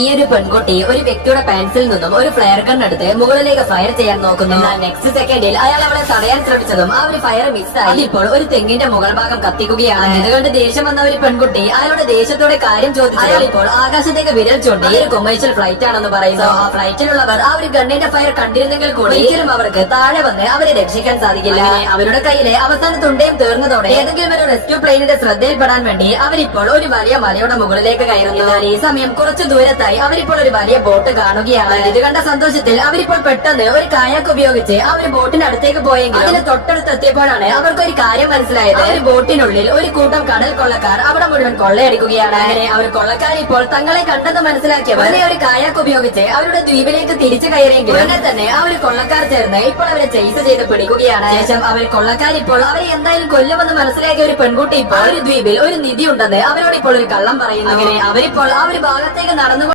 ഈ ഒരു പെൺകുട്ടി ഒരു വ്യക്തിയുടെ പെൻസിൽ നിന്നും ഒരു ഫ്ലയർ ഗൺ എടുത്ത് മുകളിലേക്ക് ഫയർ ചെയ്യാൻ നോക്കുന്നു. എന്നാൽ നെക്സ്റ്റ് സെക്കൻഡിൽ അയാൾ അവളെ തടയാൻ ശ്രമിച്ചതും ആ ഒരു ഫയർ മിസ്സായി. അതിപ്പോൾ ഒരു തെങ്ങിന്റെ മുകൾ ഭാഗം കത്തിക്കുകയാണ്. ഇതുകൊണ്ട് ദേഷ്യം വന്ന ഒരു പെൺകുട്ടി അയാളുടെ ദേഷ്യത്തോടെ കാര്യം ചോദിച്ചു. അയാൾ ഇപ്പോൾ ആകാശത്തേക്ക് വിരൽ ചൂണ്ടി ഒരു കൊമേഴ്ഷ്യൽ ഫ്ലൈറ്റ് ആണെന്ന് പറയുന്നു. ആ ഫ്ലൈറ്റിലുള്ളവർ ആ ഒരു ഗണ്ണിന്റെ ഫയർ കണ്ടിരുന്നെങ്കിൽ കൂടി ഒരിക്കലും അവർക്ക് താഴെ വന്ന് അവരെ രക്ഷിക്കാൻ സാധിക്കില്ല. അവരുടെ കയ്യിലെ അവസാന തുണ്ടയും തീർന്നതോടെ ഏതെങ്കിലും ഒരു റെസ്ക്യൂ പ്ലെയിനിന്റെ ശ്രദ്ധയിൽപ്പെടാൻ വേണ്ടി അവരിപ്പോൾ ഒരു വലിയ മലയുടെ മുകളിലേക്ക് കയറുന്നു. ഈ സമയം കുറച്ചു ദൂരത്തായി അവരിപ്പോൾ ഒരു വലിയ ബോട്ട് കാണുകയാണ്. ഇത് കണ്ട സന്തോഷത്തിൽ അവരിപ്പോൾ പെട്ടെന്ന് ഒരു കായാക്ക് ഉപയോഗിച്ച് ആ ഒരു ബോട്ടിന്റെ അടുത്തേക്ക് പോയെങ്കിൽ അതിന് തൊട്ടടുത്തെത്തിയപ്പോഴാണ് അവർക്ക് ഒരു കാര്യം മനസ്സിലായത്. ഒരു ബോട്ടിനുള്ളിൽ ഒരു കൂട്ടം കടൽ കൊള്ളക്കാർ അവിടെ മുഴുവൻ കൊള്ളയടിക്കുകയാണ്. അങ്ങനെ അവർ കൊള്ളക്കാർ ഇപ്പോൾ തങ്ങളെ കണ്ടെന്ന് മനസ്സിലാക്കിയവർ ഒരു കായാക്ക് ഉപയോഗിച്ച് അവരുടെ ദ്വീപിലേക്ക് തിരിച്ചു കയറിയെങ്കിൽ ഉടനെ തന്നെ ആ ഒരു കൊള്ളക്കാർ ചേർന്ന് ഇപ്പോൾ അവരെ ചെയ്സ് ചെയ്ത് പിടിക്കുകയാണ്. ശേഷം അവർ കൊള്ളക്കാർ ഇപ്പോൾ അവരെ എന്തായാലും കൊല്ലുമെന്ന് മനസ്സിലാക്കിയ ഒരു പെൺകുട്ടി ഇപ്പോൾ ഒരു ദ്വീപിൽ ഒരു നിധി ഉണ്ടെന്ന് അവരോട് ഇപ്പോൾ ഒരു കള്ളം പറയുന്നു. അങ്ങനെ അവരിപ്പോൾ ആ ഒരു ഭാഗത്തേക്ക് നടന്നു